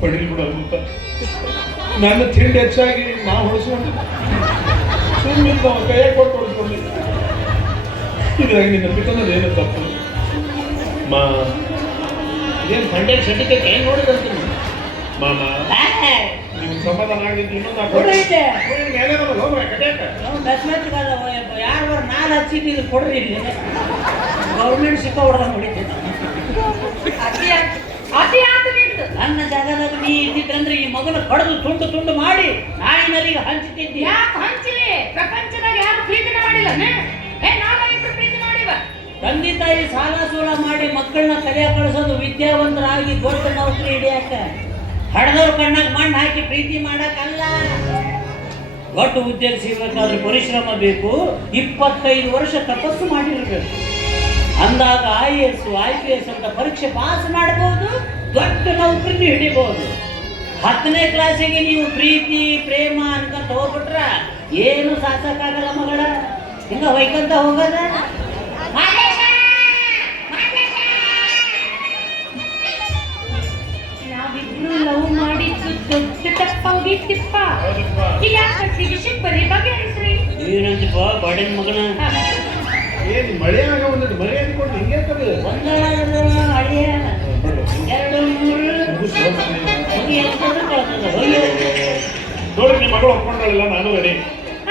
ಪಡೀಲಿ ಬಿಡೋದು ಅಂತ ನನ್ನ ತಿಂಡಿ ಹೆಚ್ಚಾಗಿ ನಾ ಹೊಡಿಸ್ಕೊಂಡು ಸುಮ್ಮನೆ ಕೈಯಾಗ ಕೊಟ್ಟು ಹೊಡಿಸ್ಕೊಂಡು ಇದ್ರಾಗ ನಿನ್ನ ಪಿತನದ ಏನು ತಪ್ಪು? ಮಾ ಏನು ಸಂಡೆ ಸಡಿತೈತೆ ಏನು ನೋಡಿದಂತೀನಿ ಮಾಮ ನೀವು ಸಮಾಧಾನ ಆಗಿದ್ದು ಇನ್ನೊಂದು ನಾಲ್ಕು ಇದೆ. ನಾವು ಯಾರು ನಾಲ್ ಹಚ್ಚಿದ್ದು ಕೊಡ್ರಿ ಇಲ್ಲಿ ಗೌರ್ಮೆಂಟ್ ಸಿಕ್ಕ ಹೊಡೆದ ಹೊಡಿತೈತೆ ನನ್ನ ಜಾಗದಾಗ ನೀ ಇದ್ದಿದ್ರಂದ್ರೆ ಈ ಮಗನ ಕಡದು ತುಂಡು ತುಂಡು ಮಾಡಿ ನಾಯಿನರಿಗೆ ಹಂಚುತ್ತಿದ್ದಿ ಯಾಕೆ ಹಂಚಿಲಿ? ಪ್ರಪಂಚದಾಗ ಯಾರು ಪ್ರೀತಿನ ಮಾಡಿಲ್ಲ? ಏ ನಾವ ಇಬ್ರು ಪ್ರೀತಿ ಮಾಡಿವ. ತಂದೆ ತಾಯಿ ಸಾಲ ಸೂಲ ಮಾಡಿ ಮಕ್ಕಳನ್ನ ಕಲಿಯ ಕಳಿಸೋದು ವಿದ್ಯಾವಂತರಾಗಿ ದೊಡ್ಡ ನೌಕರಿ ಹಿಡಿಯಾಕ. ಹಡದವ್ರ ಕಣ್ಣಾಗ ಮಣ್ಣು ಹಾಕಿ ಪ್ರೀತಿ ಮಾಡಕ್ಕಲ್ಲ. ದೊಡ್ಡ ಉದ್ಯೋಗ ಸಿಗಬೇಕಾದ್ರೆ ಪರಿಶ್ರಮ ಬೇಕು. ಇಪ್ಪತ್ತೈದು ವರ್ಷ ತಪಸ್ಸು ಮಾಡಿರ್ಬೇಕು. ಅಂದಾಗ I S I P S ಅಂತ ಪರೀಕ್ಷೆ ಪಾಸ್ ಮಾಡಬಹುದು ದೊಡ್ಡ ನೌಕರಿ ಹಿಡಿಬಹುದು ಹತ್ತನೇ ಕ್ಲಾಸಿಗೆ ನೀವು ಪ್ರೀತಿ ಪ್ರೇಮ ಅಂತ ಹೋಗ್ಬಿಟ್ರ ಏನು ಸಾಧಕ್ಕಾಗಲ್ಲ ಮಗಳ. ಹಿಂಗ ಹೊಯ್ಕೊಂತ ಹೋಗದ? ನಾವಿಬ್ರು ಲವ್ ಮಾಡಿದ್ದು ದೊಡ್ಡ ತಪ್ಪಾಗಿತ್ತಿಪ್ಪ ಈಗ ಯಾಕೆ ವಿಷಯಕ್ಕೆ ಬರೀ ಬಗೆಹರಿಸ್ರಿ. ಏನಂತಪ್ಪ ಬಡನ್ ಮಗನ? ಏನು ಮಳೆ ಆಗ ಒಂದು ಮಳೆ ಅಂದ್ಕೊಂಡು ಹಿಂಗೆ ತಗ ಒಂದರ ಅಳಿಯ ಎರಡು ಮೂರು. ಎಂತದು ಕಳ್ದದ? ನೋಡಿ ನಿಮ್ಮ ಮಗಳು ಒಪ್ಕೊಂಡಳಿಲ್ಲ ನಾನು ರೆಡಿ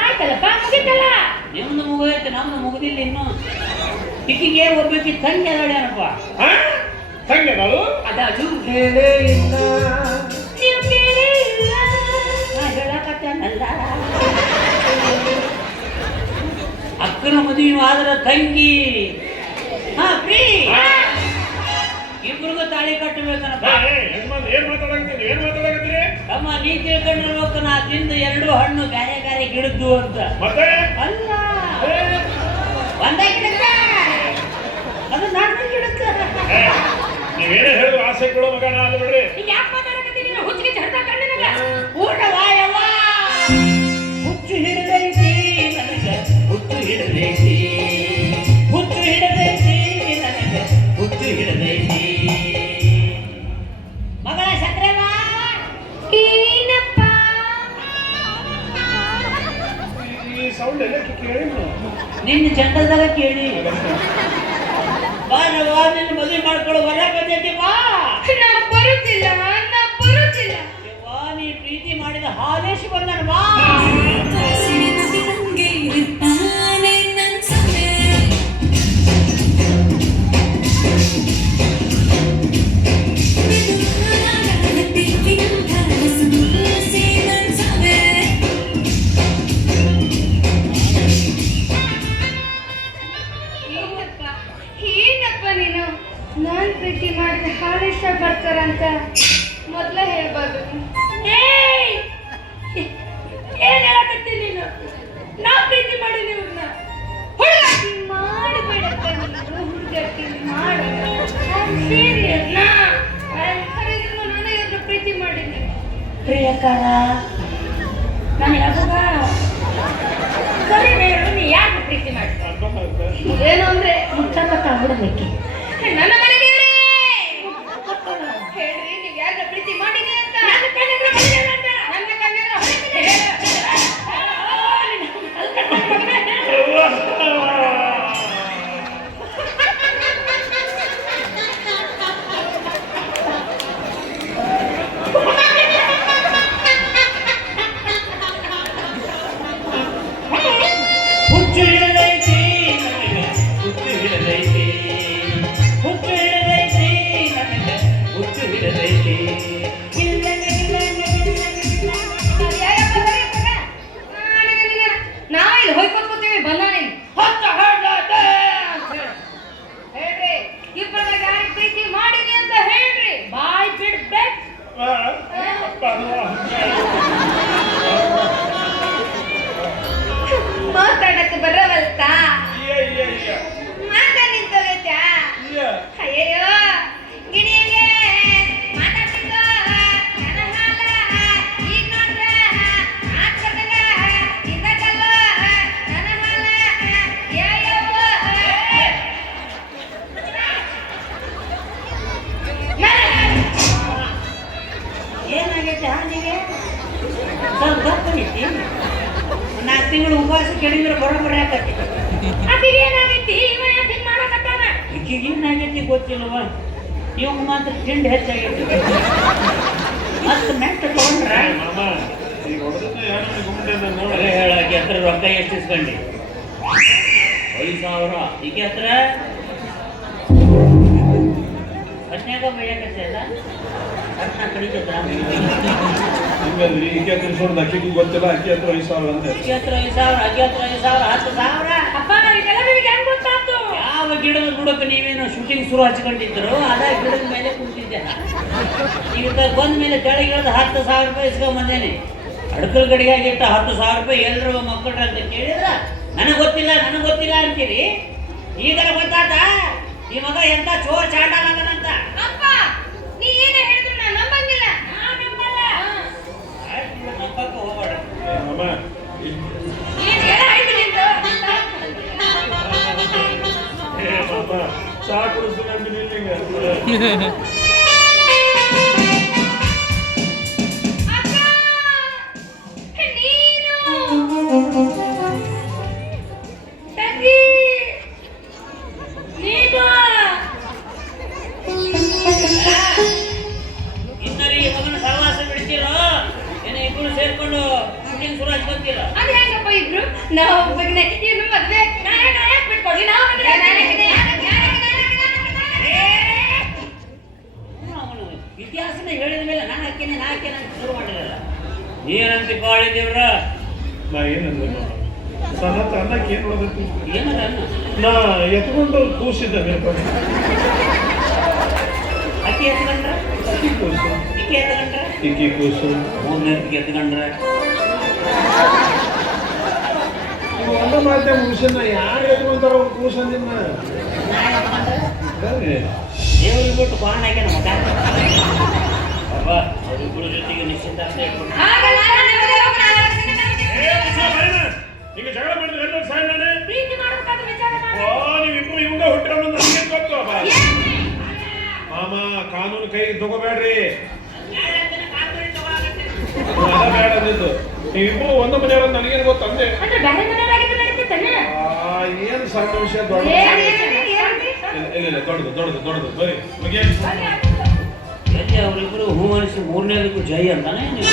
ಆಯ್ತಲ್ಲಪ್ಪ ಮುಗಿತಲ್ಲ? ನಿಮ್ದು ಮುಗಿದೈತೆ ನಮ್ದು ಮುಗಿದಿಲ್ಲ ಇನ್ನು. ಇಕ್ಕಿಗೆ ಹೋಗ್ಬೇಕು ತಂಗಿ ಅದಾಳೇನಪ್ಪ ಸಂಗೆ ಅದು ಅದು ಹೇಳೇ ಇಲ್ಲ. ಅಕ್ಕನ ಮದುವೆ ಆದ್ರ ತಂಗಿ. ಹಾ ಪ್ರೀ ಇಬ್ರಿಗೂ ತಾಳಿ ಮಾತಾಡಕತ್ತೀರಿ? ತಮ್ಮ ನೀ ತಿಳ್ಕೊಂಡಿರ್ಬೇಕು ನಾ ತಿಂದು ಎರಡು ಹಣ್ಣು ಬ್ಯಾರೆ ಬ್ಯಾರೆ ಗಿಡದ್ದು ಅಂತ. ಅಲ್ಲ. ಒಂದೇ ಗಿಡಕ್ಕ. ಅದು ನನ್ನ ಗಿಡಕ್ಕ. ನೀವೇನೇ ಆಸೆ ಕೊಡೋ ಮಗ ನಾ ಅಲ್ಲ ಬಿಡ್ರಿ ಮಗಳ ಸಕ್ರೆವಾ ಏನಪ್ಪ? ಈ ಸೌಂಡ್ ಎಲ್ಲ ಕೇಳಿ ನಿನ್ನ ಜಂಗಲ್ದಾಗ ಕೇಳಿ. ಬಾರವ್ವ ನಿನ್ನ ಮದುವೆ ಮಾಡ್ಕೊಳ್ಳೋ ಹೊರ ಬಂದೈತಿ ಬಾ. ನಾ ಬರುತ್ತಿಲ್ಲ ನಾ ಬರುತ್ತಿಲ್ಲ. ಯವ್ವ ನೀ ಪ್ರೀತಿ ಮಾಡಿದ ಹಾಲೇಶ್ ಬಂದನ ಬಾ. ಪ್ರೀತಿ ಮಾಡಿದ್ರೆ ಹಾಲೇಶ ಬರ್ತಾರಂತ ಮೊದ್ಲ ಹೇಳ್ಬಾರ್ದು. ಏಯ್! ಏನ್ ಹೇಳಕತ್ತಿ ನೀನು? ನಾ ಪ್ರೀತಿ ಮಾಡೀನಿ ನಿಮ್ಮನ್ನ ಹುಡುಗಾಟಿ ಮಾಡಬೇಡಪ್ಪ ನೀನು ಹುಡುಗಾಟಿ ಮಾಡ. ಸೀರಿಯಸ್ ನಾ ನಾನು ಇವ್ರನ್ನ ಪ್ರೀತಿ ಮಾಡೀನಿ ಪ್ರಿಯಕರ. ನಾನು ಯಾವಾಗ ಸರಿ ಹೇಳು ನೀ ಯಾಕೆ ಪ್ರೀತಿ ಮಾಡಿ ಏನು ಅಂದ್ರೆ ಮುಟ್ಟಕ್ಕ ಬಿಡಬೇಕಿ ನನ್ನ ਹਾਂ। ਪਰ ಸ್ವಲ್ಪ ದಪ್ಪ ಐತಿ ನಾಲ್ಕು ತಿಂಗಳು ಉಪವಾಸ ಕೇಳಿದ್ರೆ ಬರೋ ಆಕತಿ ಆಕಿಗೆ ಏನಾಗೈತಿ? ಈಕಿಗೆ ಏನಾಗೈತಿ ಗೊತ್ತಿಲ್ಲವ ಇವಾಗ ಮಾತ್ರ ತಿಂಡಿ ಹೆಚ್ಚಾಗೈತಿ. ಮತ್ತೆ ಮೆಟ್ಟ ತಗೊಂಡ್ರ? ಹೇಳಾಕಿ ಹತ್ರ ರೊಕ್ಕ ಎಷ್ಟು ಇಸ್ಕೊಂಡಿ? ಐದು ಸಾವಿರ. ಈಕೆ ಹತ್ರ? ಬೆಳೆಯಕತ್ತಲ್ಲ ಅರ್ಥ ಕಡಿತದ ಹಿಂಗಂದ್ರಿ ಈಕೆ ಹತ್ರ ಇಸ್ಕೊಂಡು ಅಕ್ಕಿಗೂ ಗೊತ್ತಿಲ್ಲ ಅಕ್ಕಿ ಹತ್ರ ಐದು ಸಾವಿರ ಅಂತೆ. ಈಕೆ ಹತ್ರ ಐದು ಸಾವಿರ ಹತ್ರ ಐದು ಸಾವಿರ ಹತ್ತು ಸಾವಿರ. ಅಪ್ಪ ಇದೆಲ್ಲ ನಿಮಗೆ ಹೆಂಗ್ ಗೊತ್ತಾಯ್ತು? ಯಾವ ಗಿಡದ ಬುಡಕ್ಕೆ ನೀವೇನು ಶೂಟಿಂಗ್ ಶುರು ಹಚ್ಕೊಂಡಿದ್ರು ಅದ ಗಿಡದ ಮೇಲೆ ಕುಂತಿದ್ದೆ. ಈಗ ಬಂದ ಮೇಲೆ ಕೆಳಗೆ ಇಳಿದು ಹತ್ತು ಸಾವಿರ ರೂಪಾಯಿ ಇಸ್ಕೊಂಬಂದೇನೆ ಅಡ್ಕಲ್ ಗಡಿಗೆ ಗಡಿಗಾಗಿಟ್ಟ ಹತ್ತು ಸಾವಿರ ರೂಪಾಯಿ ಎಲ್ಲರೂ ಮಕ್ಕಳ್ರ ಅಂತ ಕೇಳಿದ್ರ ನನಗೆ ಗೊತ್ತಿಲ್ಲ ನನಗೆ ಗೊತ್ತಿಲ್ಲ ಅಂತೀರಿ? ಈಗ ಗೊತ್ತಾತ ಈ ಮಗ ಎಂತ ಚೋರ್ ಚಾಂಡಾಗದಂತ ಅಪ್ಪ ನೀ ಏನೇ ಹೇಳಿದ್ರು ನಾನು ನಂಬಂಗಿಲ್ಲ ನಾನ್ ನಂಬಲ್ಲ ನಂಬಕ್ಕೆ ಹೋಗ್ಬೇಡ ಏ ಮಾಮ ಈ- ನಾವು ಒಬ್ಬಗ್ನೆ ಇನ್ನು ಮದ್ವೆ ನಾಳೆ ನಾಳೆ ಬಿಟ್ಕೊಡ್ಲಿ ನಾವು ಇತಿಹಾಸನ ಹೇಳಿದ ಮೇಲೆ ನಾನು ಹಾಕೇನೆ ನಾ ಹಾಕೇನೆ ಅಂತ ಶುರು ಮಾಡಿರಲ್ಲ ಏನಂತ ಬಾಳಿ ದೇವ್ರ ನಾ ಏನಂದ್ರೆ ಸನತ್ ಅನ್ನಕ್ಕೆ ಏನು ಏನದ ನಾ ಎತ್ಕೊಂಡು ಕೂಸಿದ್ದೆ ನೆನಪ ಅಕ್ಕಿ ಎತ್ಕೊಂಡ್ರ ಅಕ್ಕಿ ಕೂಸು ಇಕ್ಕಿ ಎತ್ಕೊಂಡ್ರ ಇಕ್ಕಿ ಕೂಸು ಮೂರನೇ ಎತ್ಕೊಂಡ್ರ ಒಂದ ಮಾತೆ ಮುಗಿಸಿನ ಯಾರು ಎತ್ಕೊಂತಾರ ಅವ್ರು ನಿಮ್ಮ ಅಂದಿನ ದೇವ್ರಿಗೆ ಬಿಟ್ಟು ಬಾಣ ಹಾಕ್ಯಾನ ಮಗ. ಅಪ್ಪ ಅವ್ರಿಬ್ಬರ ಜೊತೆಗೆ ನಿಶ್ಚಿತಾರ್ಥ ಇಟ್ಕೊಂಡು. ಈಗ ಜಗಳ ಮಾಡಿದ್ರೆ ಎಲ್ಲ ಸಾಯ್ ನಾನೇ? ಪ್ರೀತಿ ಮಾಡ್ಬೇಕಾದ್ರೆ ವಿಚಾರ ಮಾಡು. ಓ ನೀವಿಬ್ರು ಇವಂಗ ಹುಟ್ಟಿರೋದು ನನಗೆ ಗೊತ್ತು ಅಪ್ಪ? ಏನ್ರಿ? ಮಾಮ ಕಾನೂನು ಕೈಗೆ ತಗೋಬೇಡ್ರಿ. ಬೇಡ ಅಂದಿದ್ದು ನೀವಿಬ್ರು ಒಂದು ಮನೆಯವ್ರ ನನಗೇನು ಗೊತ್ತು ಅಂದೆ ಅಂದ್ರೆ ಬೇರೆ ಮನೆಯವ್ರಾಗಿದ್ರೆ ನಡೀತಿತ್ತೇನ? ಆ, ಏನು ಸಣ್ಣ ವಿಷಯ ದೊಡ್ಡ ಏನ್ ಏನ್ರಿ, ಏನ್ರಿ? ಇಲ್ಲ ಇಲ್ಲ ಇಲ್ಲ ದೊಡ್ಡದು ದೊಡ್ಡದು ದೊಡ್ಡದು. ಬರೀ ಎಲ್ಲಿ ಅವರಿಬ್ಬರು ಹೂ ಅನಿಸಿ ಮೂರನೇದಕ್ಕೂ ಜೈ ಅಂತಾನೆ? ನೀವು